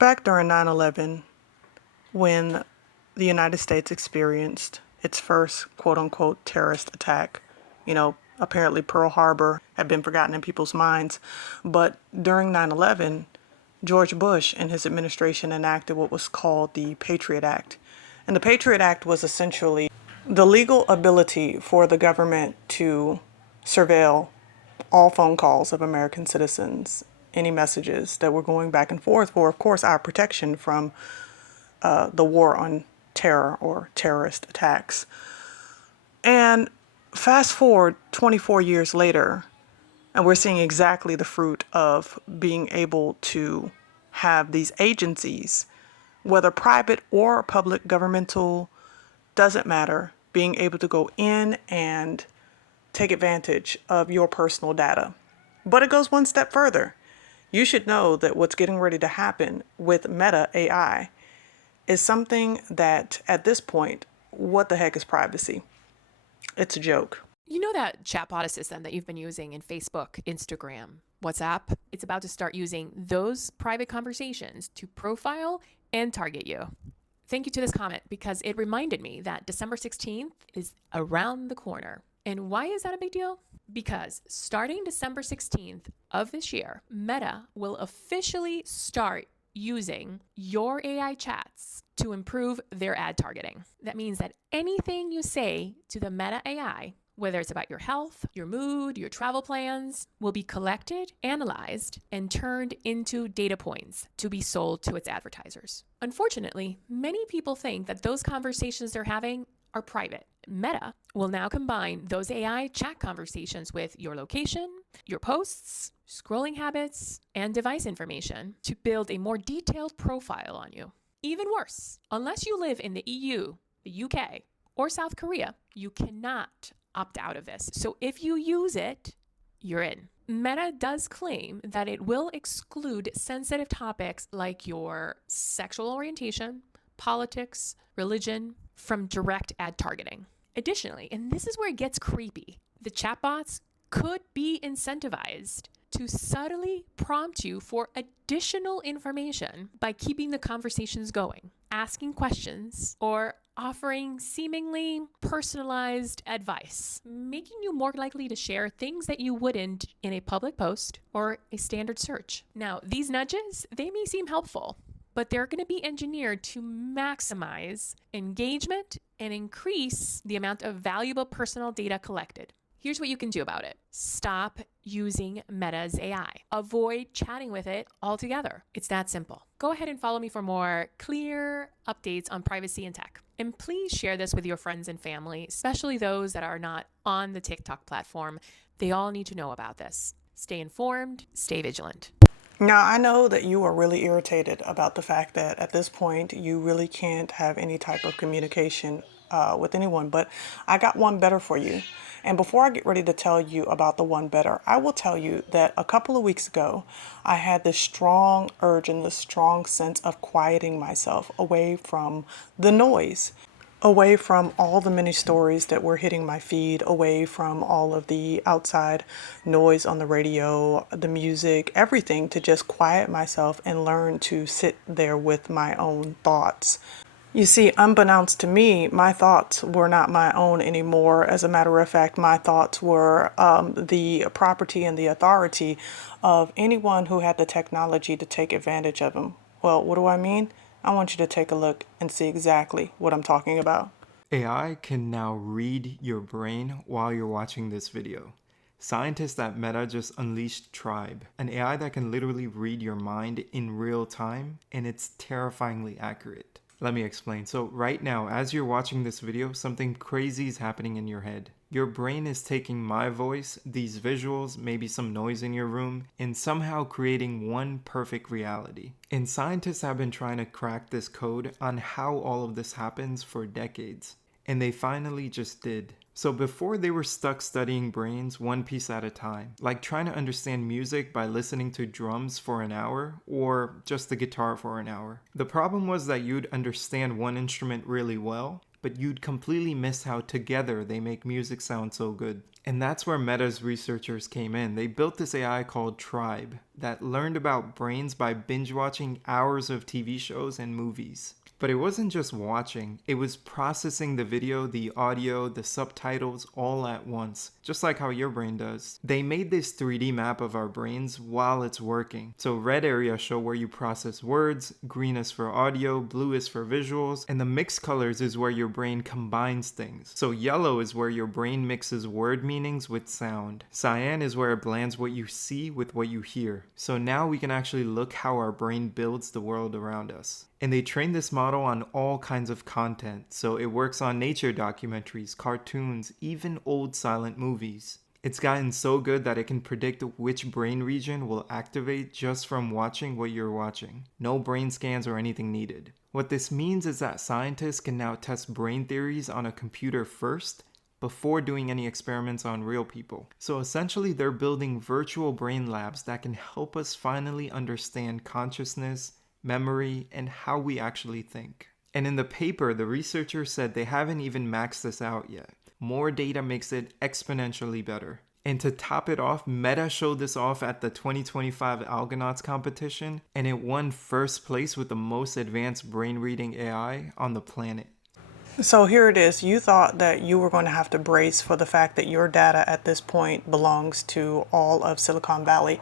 Back during 9/11, when the United States experienced its first quote unquote terrorist attack, apparently Pearl Harbor had been forgotten in people's minds. But during 9/11, George Bush and his administration enacted what was called the Patriot Act. And the Patriot Act was essentially the legal ability for the government to surveil all phone calls of American citizens, any messages that were going back and forth for, of course, our protection from the war on terror or terrorist attacks. And fast forward 24 years later, and we're seeing exactly the fruit of being able to have these agencies, whether private or public, governmental, doesn't matter, being able to go in and take advantage of your personal data. But it goes one step further. You should know that what's getting ready to happen with Meta AI is something that at this point, what the heck is privacy? It's a joke. You know that chatbot assistant that you've been using in Facebook, Instagram, WhatsApp? It's about to start using those private conversations to profile and target you. Thank you to this comment because it reminded me that December 16th is around the corner. And why is that a big deal? Because starting December 16th of this year, Meta will officially start using your AI chats to improve their ad targeting. That means that anything you say to the Meta AI, whether it's about your health, your mood, your travel plans, will be collected, analyzed, and turned into data points to be sold to its advertisers. Unfortunately, many people think that those conversations they're having are private. Meta will now combine those AI chat conversations with your location, your posts, scrolling habits, and device information to build a more detailed profile on you. Even worse, unless you live in the EU, the UK, or South Korea, you cannot opt out of this. So if you use it, you're in. Meta does claim that it will exclude sensitive topics like your sexual orientation, politics, religion from direct ad targeting. Additionally, and this is where it gets creepy, the chatbots could be incentivized to subtly prompt you for additional information by keeping the conversations going, asking questions, or offering seemingly personalized advice, making you more likely to share things that you wouldn't in a public post or a standard search. Now, these nudges, they may seem helpful, but they're going to be engineered to maximize engagement and increase the amount of valuable personal data collected. Here's what you can do about it. Stop using Meta's AI. Avoid chatting with it altogether. It's that simple. Go ahead and follow me for more clear updates on privacy and tech. And please share this with your friends and family, especially those that are not on the TikTok platform. They all need to know about this. Stay informed, stay vigilant. Now, I know that you are really irritated about the fact that at this point you really can't have any type of communication with anyone, but I got one better for you. And before I get ready to tell you about the one better, I will tell you that a couple of weeks ago, I had this strong urge and this strong sense of quieting myself away from the noise, away from all the many stories that were hitting my feed, away from all of the outside noise on the radio, the music, everything, to just quiet myself and learn to sit there with my own thoughts. You see, unbeknownst to me, my thoughts were not my own anymore. As a matter of fact, my thoughts were the property and the authority of anyone who had the technology to take advantage of them. Well, what do I mean? I want you to take a look and see exactly what I'm talking about. AI can now read your brain while you're watching this video. Scientists at Meta just unleashed Tribe, an AI that can literally read your mind in real time, and it's terrifyingly accurate. Let me explain. So right now, as you're watching this video, something crazy is happening in your head. Your brain is taking my voice, these visuals, maybe some noise in your room, and somehow creating one perfect reality. And scientists have been trying to crack this code on how all of this happens for decades. And they finally just did. So before, they were stuck studying brains one piece at a time, like trying to understand music by listening to drums for an hour or just the guitar for an hour. The problem was that you'd understand one instrument really well, but you'd completely miss how together they make music sound so good. And that's where Meta's researchers came in. They built this AI called Tribe that learned about brains by binge watching hours of TV shows and movies. But it wasn't just watching, it was processing the video, the audio, the subtitles all at once, just like how your brain does. They made this 3D map of our brains while it's working. So red areas show where you process words, green is for audio, blue is for visuals, and the mixed colors is where your brain combines things. So yellow is where your brain mixes word meanings with sound. Cyan is where it blends what you see with what you hear. So now we can actually look how our brain builds the world around us. And they trained this model on all kinds of content, so it works on nature documentaries, cartoons, even old silent movies. It's gotten so good that it can predict which brain region will activate just from watching what you're watching. No brain scans or anything needed. What this means is that scientists can now test brain theories on a computer first, before doing any experiments on real people. So essentially, they're building virtual brain labs that can help us finally understand consciousness, memory, and how we actually think. And in the paper, the researchers said they haven't even maxed this out yet. More data makes it exponentially better. And to top it off, Meta showed this off at the 2025 Algonauts competition, and it won first place with the most advanced brain reading AI on the planet. So here it is. You thought that you were going to have to brace for the fact that your data at this point belongs to all of Silicon Valley,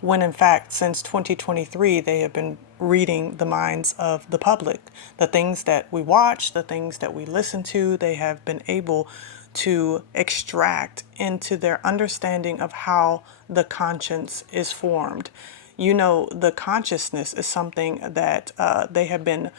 when in fact, since 2023, they have been reading the minds of the public. The things that we watch, the things that we listen to, they have been able to extract into their understanding of how the conscience is formed. You know, the consciousness is something that they have been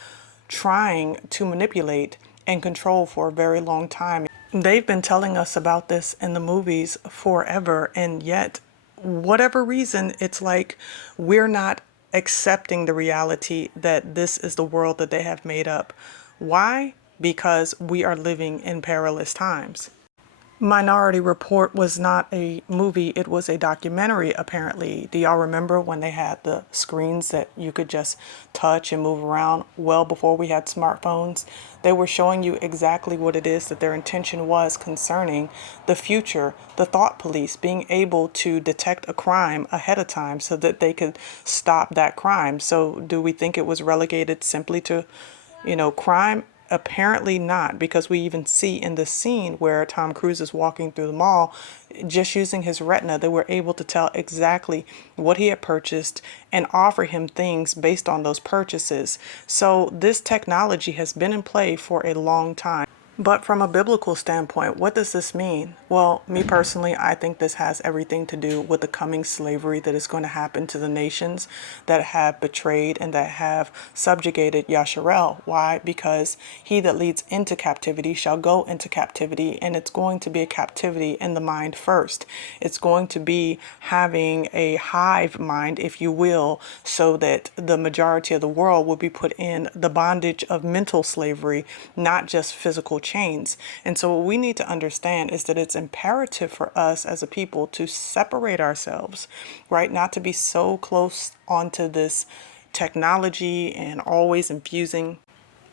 trying to manipulate and control for a very long time. They've been telling us about this in the movies forever, and yet, whatever reason, it's like we're not accepting the reality that this is the world that they have made up. Why? Because we are living in perilous times. Minority Report was not a movie, it was a documentary, apparently. Do y'all remember when they had the screens that you could just touch and move around well before we had smartphones? They were showing you exactly what it is that their intention was concerning the future, the thought police being able to detect a crime ahead of time so that they could stop that crime. So do we think it was relegated simply to, crime? Apparently not, because we even see in the scene where Tom Cruise is walking through the mall, just using his retina, they were able to tell exactly what he had purchased and offer him things based on those purchases. So this technology has been in play for a long time. But from a biblical standpoint, what does this mean? Well, me personally, I think this has everything to do with the coming slavery that is going to happen to the nations that have betrayed and that have subjugated Yasharel. Why? Because he that leads into captivity shall go into captivity, and it's going to be a captivity in the mind first. It's going to be having a hive mind, if you will, so that the majority of the world will be put in the bondage of mental slavery, not just physical chains. And so what we need to understand is that it's imperative for us as a people to separate ourselves, right? Not to be so close onto this technology and always infusing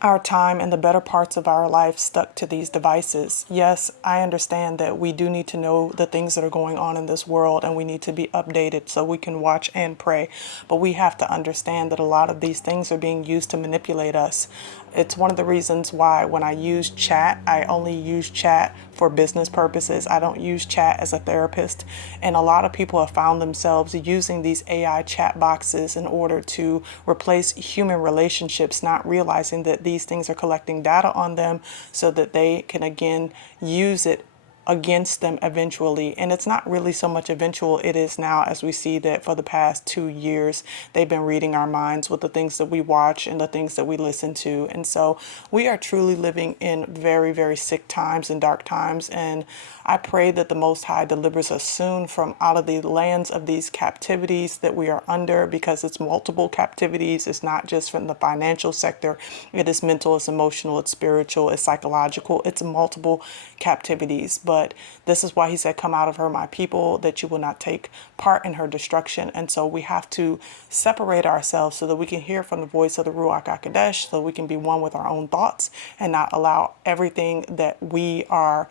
our time and the better parts of our life stuck to these devices. Yes, I understand that we do need to know the things that are going on in this world, and we need to be updated so we can watch and pray. But we have to understand that a lot of these things are being used to manipulate us. It's one of the reasons why when I use chat, I only use chat for business purposes. I don't use chat as a therapist. And a lot of people have found themselves using these AI chat boxes in order to replace human relationships, not realizing that these things are collecting data on them so that they can again use it against them eventually. And it's not really so much eventual, it is now, as we see that for the past 2 years, they've been reading our minds with the things that we watch and the things that we listen to. And so we are truly living in very, very sick times and dark times. And I pray that the Most High delivers us soon from out of the lands of these captivities that we are under, because it's multiple captivities. It's not just from the financial sector. It is mental, it's emotional, it's spiritual, it's psychological, it's multiple captivities. But but this is why he said, come out of her, my people, that you will not take part in her destruction. And so we have to separate ourselves so that we can hear from the voice of the Ruach HaKodesh, so we can be one with our own thoughts and not allow everything that we are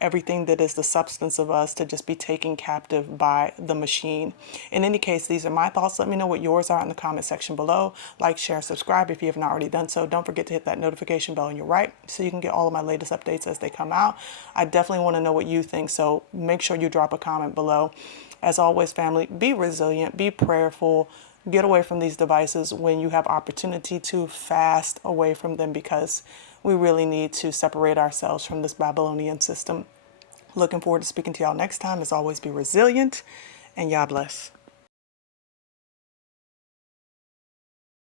everything that is the substance of us to just be taken captive by the machine. In any case, these are my thoughts. Let me know what yours are in the comment section below. Like, share, subscribe if you have not already done so. Don't forget to hit that notification bell on your right so you can get all of my latest updates as they come out. I definitely want to know what you think, so make sure you drop a comment below. As always, family, be resilient, be prayerful. Get away from these devices when you have opportunity to. Fast away from them, because we really need to separate ourselves from this Babylonian system. Looking forward to speaking to y'all next time. As always, be resilient, and y'all bless.